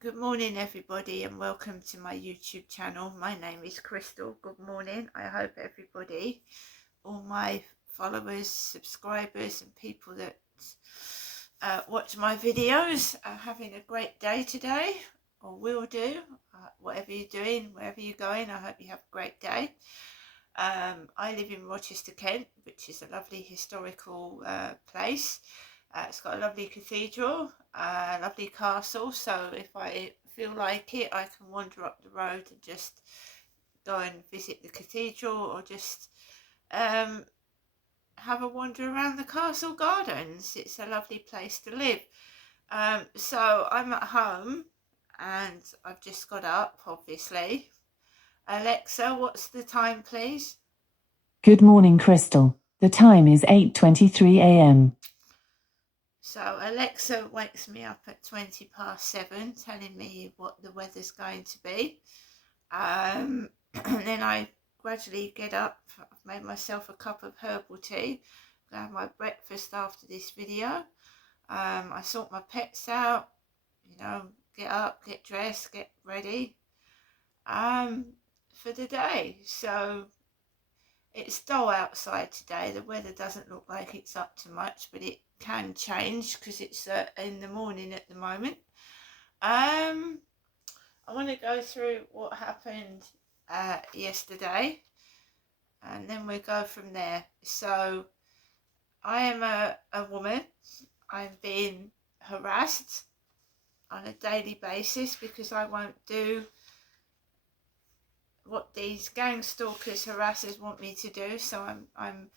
Good morning everybody and welcome to my YouTube channel. My name is Crystal. Good morning. I hope everybody, all my followers, subscribers and people that watch my videos are having a great day today, or will do. Whatever you're doing, wherever you're going, I hope you have a great day. I live in Rochester, Kent, which is a lovely historical place. It's got a lovely cathedral, a lovely castle, so if I feel like it, I can wander up the road and just go and visit the cathedral, or just have a wander around the castle gardens. It's a lovely place to live. So I'm at home and I've just got up, obviously. Alexa, what's the time, please? Good morning, Crystal. The time is 8:23 a.m. So Alexa wakes me up at 7:20, telling me what the weather's going to be. And then I gradually get up. I've made myself a cup of herbal tea. I'm going to have my breakfast after this video. I sort my pets out, get up, get dressed, get ready for the day. So it's dull outside today. The weather doesn't look like it's up to much, but it can change because it's in the morning at the moment. I want to go through what happened yesterday, and then we go from there. So I am a woman. I'm being harassed on a daily basis because I won't do what these gang stalkers, harassers want me to do. So I'm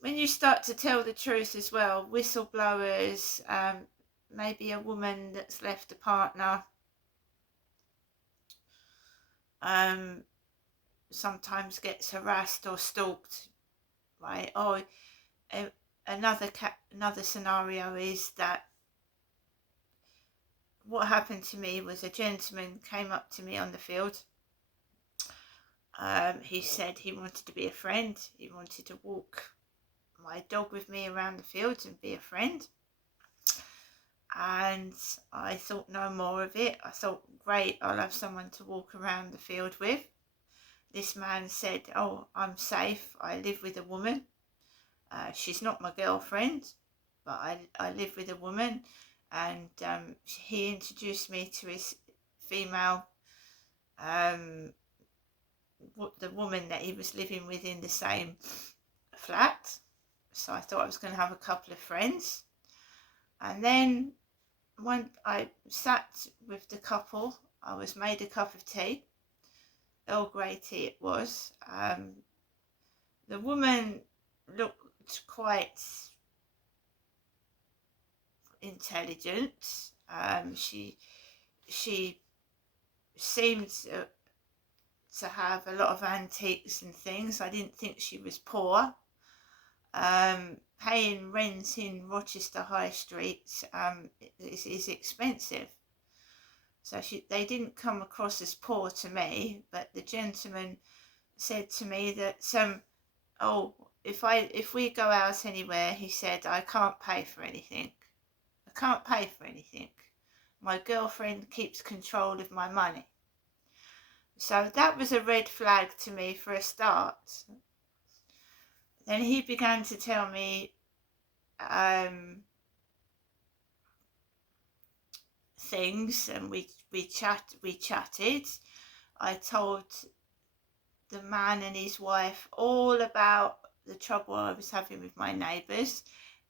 when you start to tell the truth as well, whistleblowers, maybe a woman that's left a partner, sometimes gets harassed or stalked, right? Or another scenario is that what happened to me was a gentleman came up to me on the field. He said he wanted to be a friend. He wanted to walk my dog with me around the fields and be a friend. And I thought no more of it. I thought, great, I'll have someone to walk around the field with. This man said, oh, I'm safe. I live with a woman. She's not my girlfriend, but I live with a woman. And he introduced me to his female, the woman that he was living with in the same flat. So I thought I was going to have a couple of friends. And then when I sat with the couple, I was made a cup of tea. Earl Grey tea it was. The woman looked quite intelligent. She seemed to have a lot of antiques and things. I didn't think she was poor. Paying rent in Rochester High Street is expensive. So they didn't come across as poor to me, but the gentleman said to me that, oh, if we go out anywhere, he said, I can't pay for anything. I can't pay for anything. My girlfriend keeps control of my money. So that was a red flag to me for a start. Then he began to tell me things, and we chatted. I told the man and his wife all about the trouble I was having with my neighbours,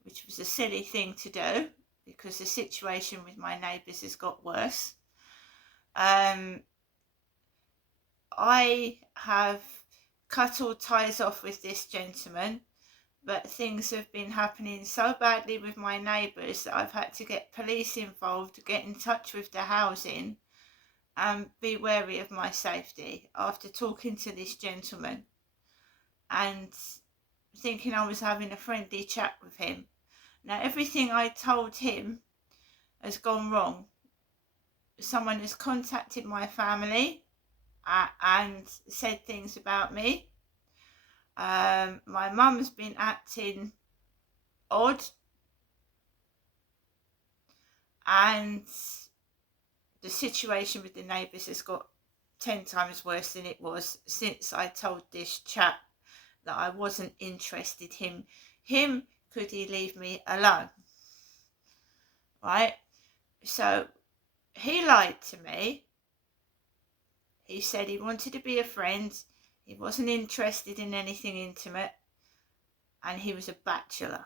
which was a silly thing to do because the situation with my neighbours has got worse. I have cut all ties off with this gentleman, but things have been happening so badly with my neighbours that I've had to get police involved, get in touch with the housing and be wary of my safety after talking to this gentleman and thinking I was having a friendly chat with him. Now everything I told him has gone wrong. Someone has contacted my family and said things about me. My mum's been acting odd, and the situation with the neighbours has got 10 times worse than it was since I told this chap that I wasn't interested. Him, could he leave me alone? Right? So he lied to me. He said he wanted to be a friend. He wasn't interested in anything intimate. And he was a bachelor.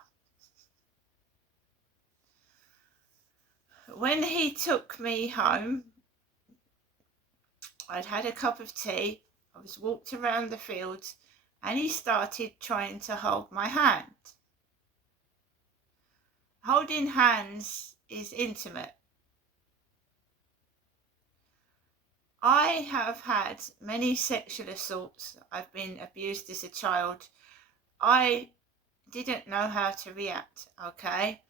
When he took me home, I'd had a cup of tea. I was walked around the fields and he started trying to hold my hand. Holding hands is intimate. I have had many sexual assaults. I've been abused as a child. I didn't know how to react, okay?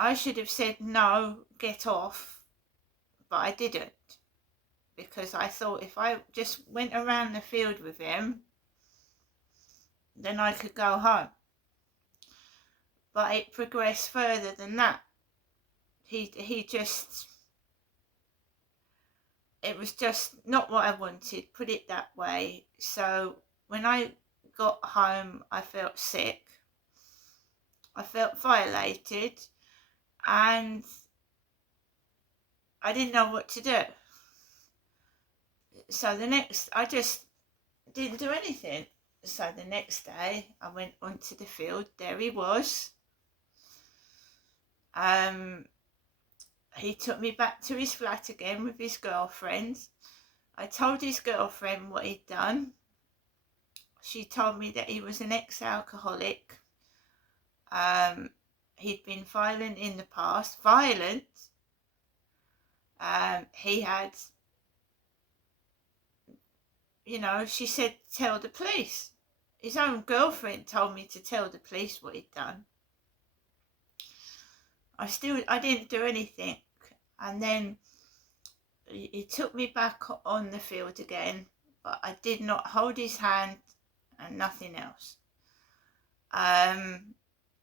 I should have said, no, get off, but I didn't. Because I thought if I just went around the field with him, then I could go home. But it progressed further than that. It was just not what I wanted, put it that way. So when I got home, I felt sick. I felt violated, and I didn't know what to do. So I just didn't do anything. So the next day I went onto the field. There he was. He took me back to his flat again with his girlfriend. I told his girlfriend what he'd done. She told me that he was an ex-alcoholic. He'd been violent in the past. Violent. He had, she said, tell the police. His own girlfriend told me to tell the police what he'd done. I didn't do anything. And then he took me back on the field again, but I did not hold his hand and nothing else.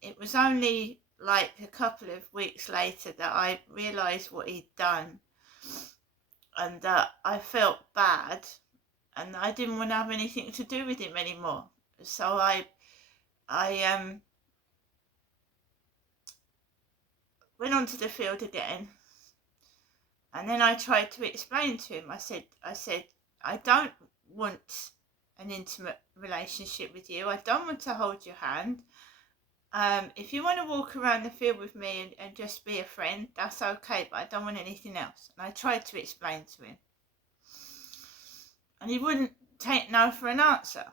It was only like a couple of weeks later that I realised what he'd done, and that I felt bad, and I didn't want to have anything to do with him anymore. So I went onto the field again, and then I tried to explain to him. I said, I don't want an intimate relationship with you. I don't want to hold your hand. If you want to walk around the field with me and just be a friend, that's okay, but I don't want anything else. And I tried to explain to him. And he wouldn't take no for an answer.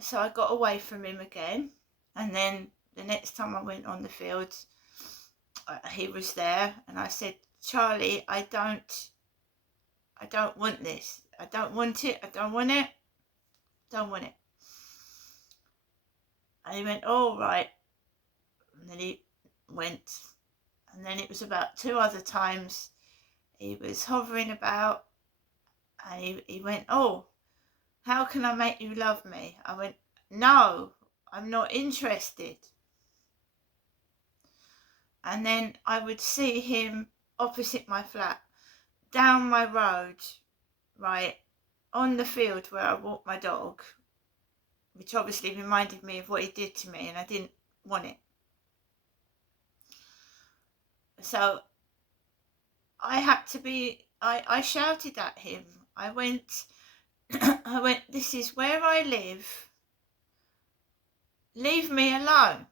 So I got away from him again. And then the next time I went on the field, he was there, and I said, Charlie, I don't want this. I don't want it. I don't want it. Don't want it. And he went, all right. And then he went. And then it was about 2 other times he was hovering about, and he went, oh, how can I make you love me? I went, no, I'm not interested. And then I would see him opposite my flat, down my road, right, on the field where I walk my dog, which obviously reminded me of what he did to me, and I didn't want it. So I shouted at him. I went, this is where I live. Leave me alone.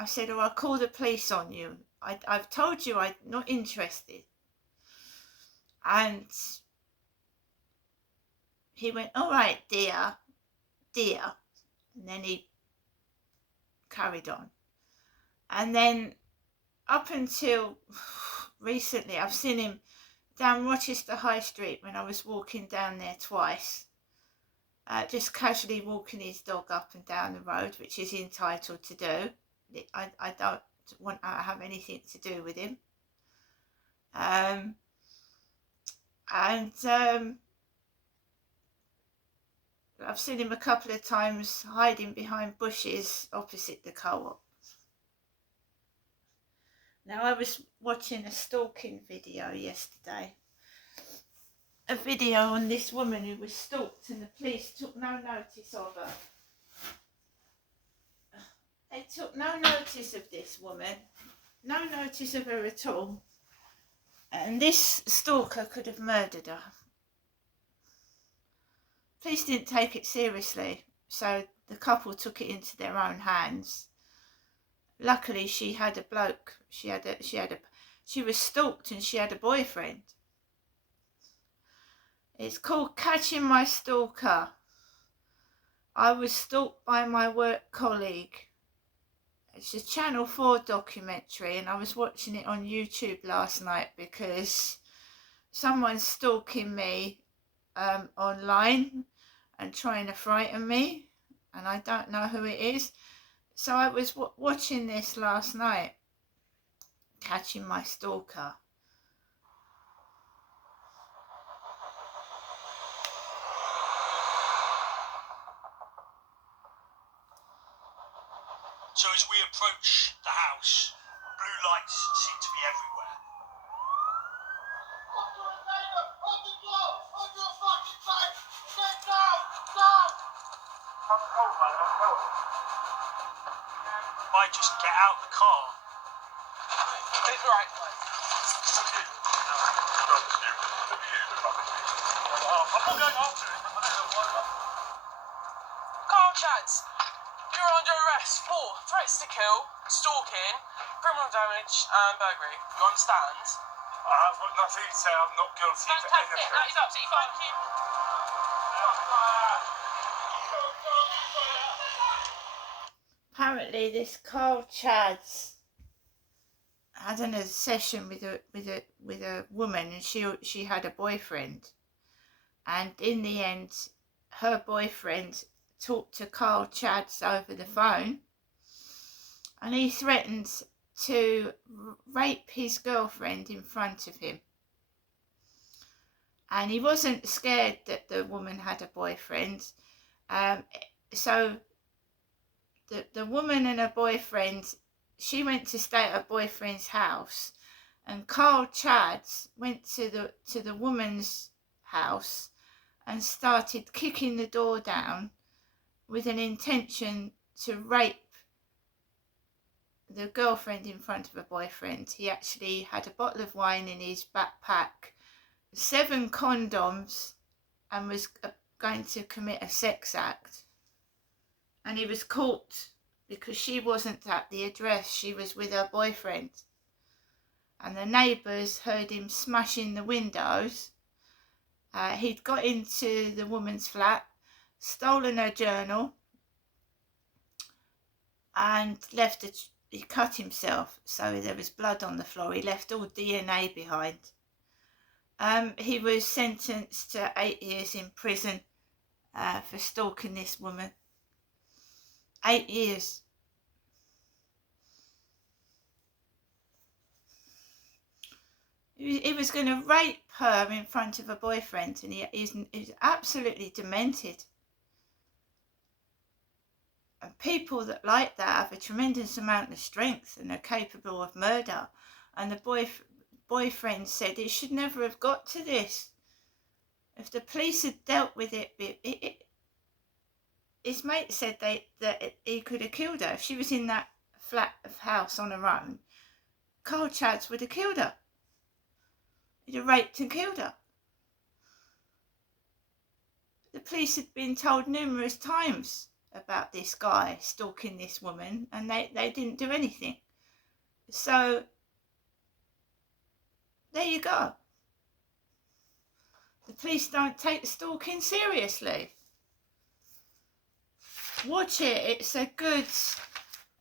I said, or I'll call the police on you. I've told you I'm not interested. And he went, all right, dear. And then he carried on. And then up until recently, I've seen him down Rochester High Street when I was walking down there twice. Just casually walking his dog up and down the road, which he's entitled to do. I don't want to have anything to do with him. I've seen him a couple of times hiding behind bushes opposite the co-op. Now, I was watching a stalking video yesterday. A video on this woman who was stalked and the police took no notice of her. They took no notice of this woman, no notice of her at all. And this stalker could have murdered her. Police didn't take it seriously, so the couple took it into their own hands. Luckily, she had a bloke. She was stalked and she had a boyfriend. It's called Catching My Stalker. I was stalked by my work colleague. It's a Channel 4 documentary, and I was watching it on YouTube last night because someone's stalking me online and trying to frighten me, and I don't know who it is. So I was watching this last night, Catching My Stalker. So as we approach the house, blue lights seem to be everywhere. Open the door! On your fucking face! Get down! Down! I'm cold, man. I'm cold. Might just get out the car. It's right, mate. I'm not going after it. Carl Chads, you're under arrest for threats to kill, stalking, criminal damage, and burglary. You understand? I have got nothing to say. I'm not guilty of Fantastic. anything. That is absolutely fine. Thank you. Apparently, this Carl Chads had a session with a woman, and she had a boyfriend, and in the end, her boyfriend talked to Carl Chads over the phone, and he threatened to rape his girlfriend in front of him. And he wasn't scared that the woman had a boyfriend. So the woman and her boyfriend, she went to stay at her boyfriend's house, and Carl Chads went to the woman's house and started kicking the door down with an intention to rape the girlfriend in front of her boyfriend. He actually had a bottle of wine in his backpack, 7 condoms, and was going to commit a sex act. And he was caught because she wasn't at the address. She was with her boyfriend. And the neighbours heard him smashing the windows. He'd got into the woman's flat, stolen her journal, and left he cut himself, so there was blood on the floor. He left all DNA behind. He was sentenced to 8 years in prison for stalking this woman. 8 years. He was going to rape her in front of her boyfriend, and he's absolutely demented. And people that like that have a tremendous amount of strength and are capable of murder. And the boyfriend said it should never have got to this. If the police had dealt with it, his mate said that he could have killed her. If she was in that flat of house on her own, Carl Chads would have killed her. He'd have raped and killed her. The police had been told numerous times about this guy stalking this woman, and they didn't do anything. So there you go. The police don't take stalking seriously. Watch it.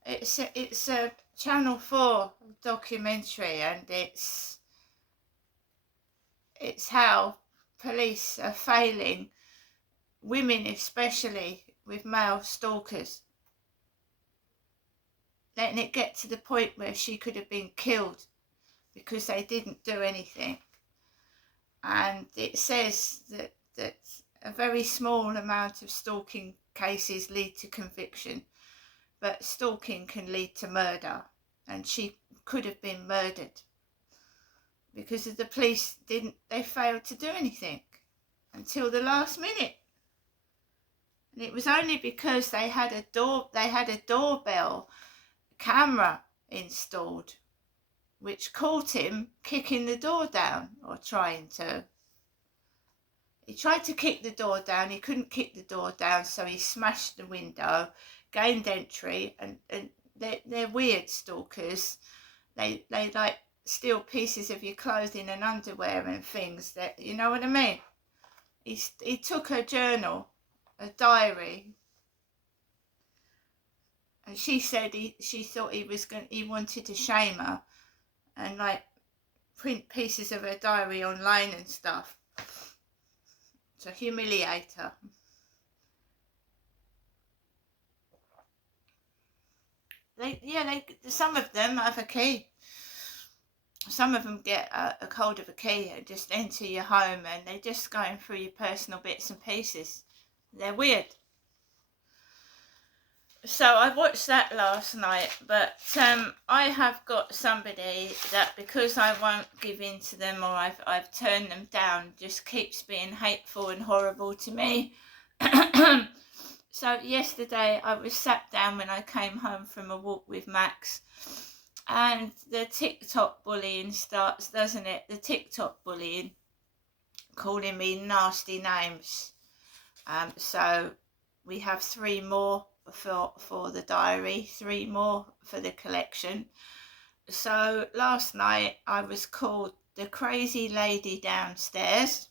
It's a Channel 4 documentary, and it's how police are failing women, especially with male stalkers, letting it get to the point where she could have been killed because they didn't do anything. And it says that a very small amount of stalking cases lead to conviction, but stalking can lead to murder, and she could have been murdered, because the police they failed to do anything until the last minute. And it was only because they had a doorbell camera installed, which caught him kicking the door down, or trying to. He tried to kick the door down, he couldn't kick the door down, so he smashed the window, gained entry, and they're weird stalkers. They like steal pieces of your clothing and underwear and things, that, you know what I mean? He took her journal, a diary, and she said she thought he wanted to shame her and like print pieces of her diary online and stuff to humiliate her. Some of them have a key. Some of them get a hold of a key and just enter your home, and they're just going through your personal bits and pieces. They're weird. So I watched that last night, but I have got somebody that, because I won't give in to them, or I've turned them down, just keeps being hateful and horrible to me. So yesterday I was sat down when I came home from a walk with Max, and the TikTok bullying starts, doesn't it? The TikTok bullying, calling me nasty names. So we have 3 more for the diary, 3 more for the collection. So last night I was called the crazy lady downstairs.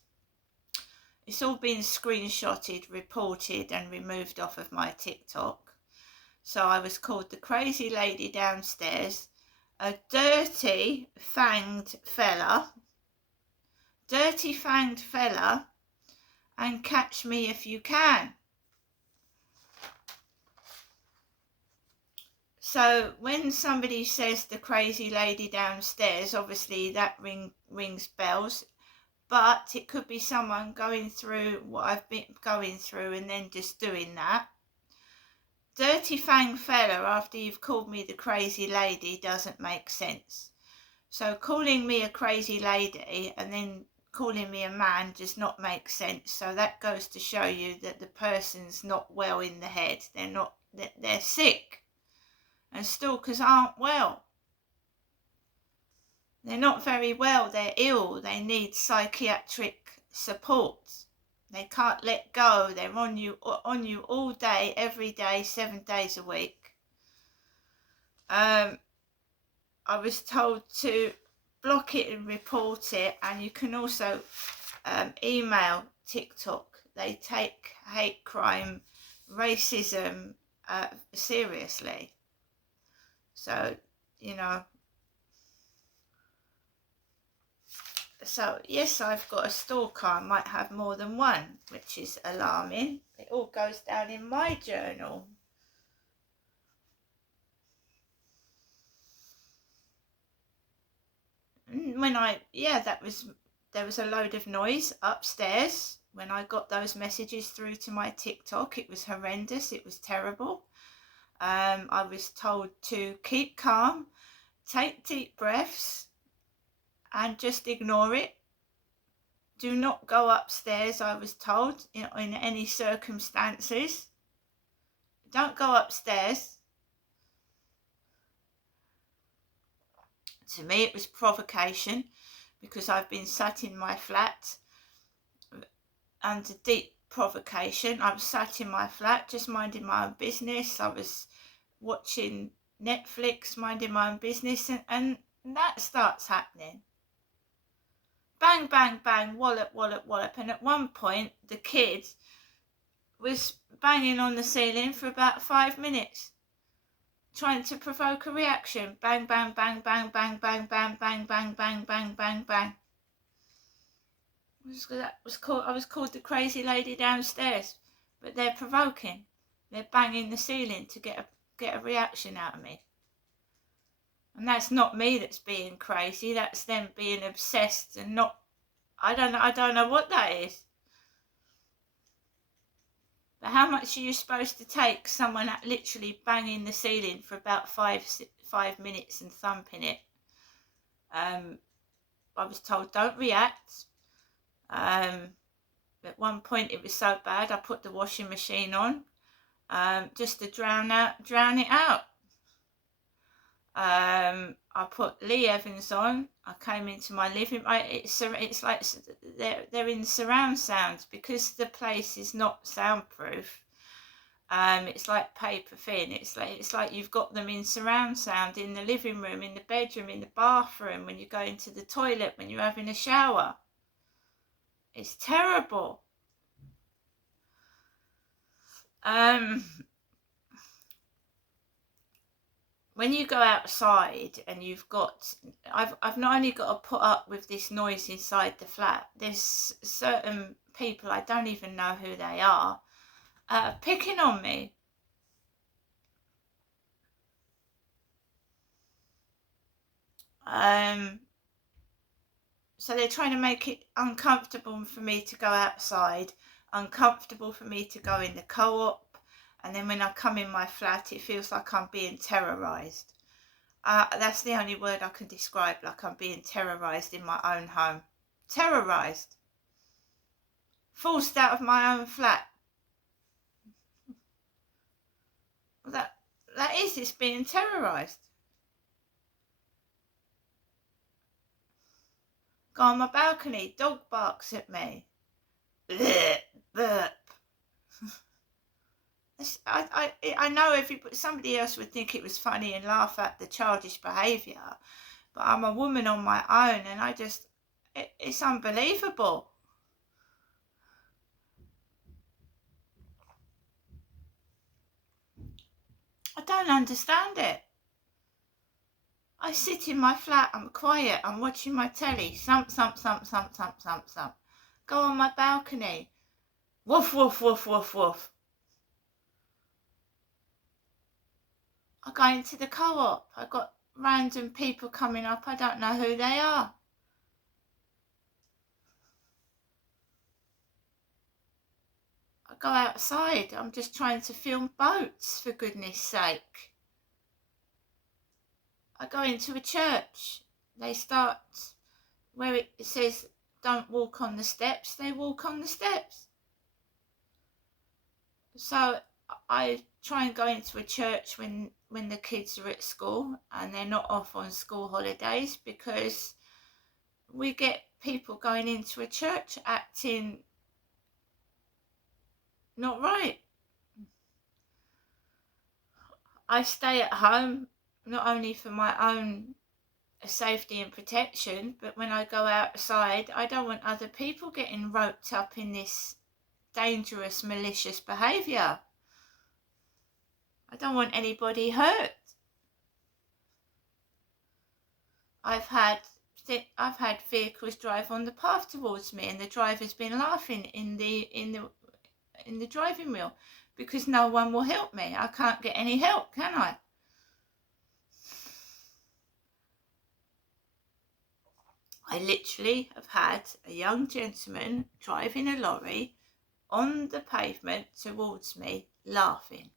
It's all been screenshotted, reported and removed off of my TikTok. So I was called the crazy lady downstairs, a dirty fanged fella, and catch me if you can. So when somebody says the crazy lady downstairs, obviously that rings bells, but it could be someone going through what I've been going through and then just doing that. Dirty fang fella after you've called me the crazy lady doesn't make sense. So calling me a crazy lady and then calling me a man does not make sense. So that goes to show you that the person's not well in the head. They're sick. And stalkers aren't well. They're not very well, they're ill, they need psychiatric support. They can't let go, they're on you all day, every day, 7 days a week. I was told to block it and report it, and you can also email TikTok. They take hate crime, racism seriously. So, so yes, I've got a stalker. I might have more than one, which is alarming. It all goes down in my journal. There was a load of noise upstairs when I got those messages through to my TikTok. It was horrendous. It was terrible. I was told to keep calm, take deep breaths, and just ignore it. Do not go upstairs, I was told, in any circumstances. Don't go upstairs. To me, it was provocation, because I've been sat in my flat under deep provocation. I was sat in my flat just minding my own business. I was watching Netflix, minding my own business, and that starts happening. Bang, bang, bang, wallop, wallop, wallop. And at one point, the kid was banging on the ceiling for about 5 minutes, trying to provoke a reaction. Bang, bang, bang, bang, bang, bang, bang, bang, bang, bang, bang, bang, bang. I was called the crazy lady downstairs, but they're provoking. They're banging the ceiling to get a reaction out of me. And that's not me that's being crazy. That's them being obsessed and not. I don't know what that is. But how much are you supposed to take someone literally banging the ceiling for about 5 minutes and thumping it I was told don't react. At one point it was so bad I put the washing machine on just to drown it out. I put Lee Evans on. I came into my living. It's like they're in surround sound because the place is not soundproof. It's like paper thin. It's like you've got them in surround sound in the living room, in the bedroom, in the bathroom, when you go into the toilet, when you're having a shower. It's terrible. When you go outside and I've not only got to put up with this noise inside the flat, there's certain people, I don't even know who they are, picking on me. So they're trying to make it uncomfortable for me to go outside, uncomfortable for me to go in the co-op, and then when I come in my flat, it feels like I'm being terrorised. That's the only word I can describe, like I'm being terrorised in my own home. Terrorised. Forced out of my own flat. That is, it's being terrorised. Go on my balcony, dog barks at me. Blech, burp. I know somebody else would think it was funny and laugh at the childish behaviour, but I'm a woman on my own and it's unbelievable. I don't understand it. I sit in my flat, I'm quiet, I'm watching my telly, thump, thump, thump, thump, thump, thump, thump. Go on my balcony, woof, woof, woof, woof, woof. I go into the co-op, I've got random people coming up, I don't know who they are. I go outside, I'm just trying to film boats, for goodness sake. I go into a church, they start where it says don't walk on the steps, they walk on the steps. So I try and go into a church when the kids are at school and they're not off on school holidays, because we get people going into a church acting not right. I stay at home not only for my own safety and protection, but when I go outside, I don't want other people getting roped up in this dangerous, malicious behaviour. I don't want anybody hurt. I've had vehicles drive on the path towards me, and the driver's been laughing in the driving wheel because no one will help me. I can't get any help, can I? I literally have had a young gentleman driving a lorry on the pavement towards me, laughing.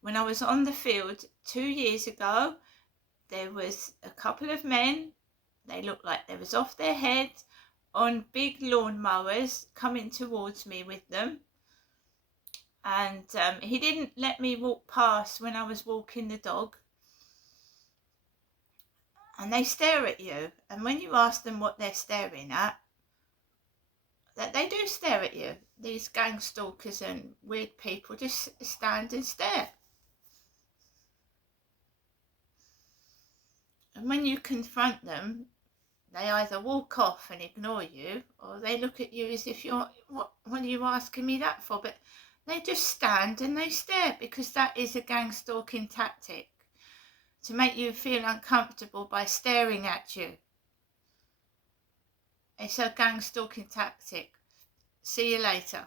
When I was on the field 2 years ago, there was a couple of men, they looked like they was off their head, on big lawn mowers coming towards me with them. And he didn't let me walk past when I was walking the dog. And they stare at you, and when you ask them what they're staring at, that they do stare at you. These gang stalkers and weird people just stand and stare. And when you confront them, they either walk off and ignore you, or they look at you as if you're, what are you asking me that for? But they just stand and they stare, because that is a gang stalking tactic, to make you feel uncomfortable by staring at you. It's a gang stalking tactic. See you later.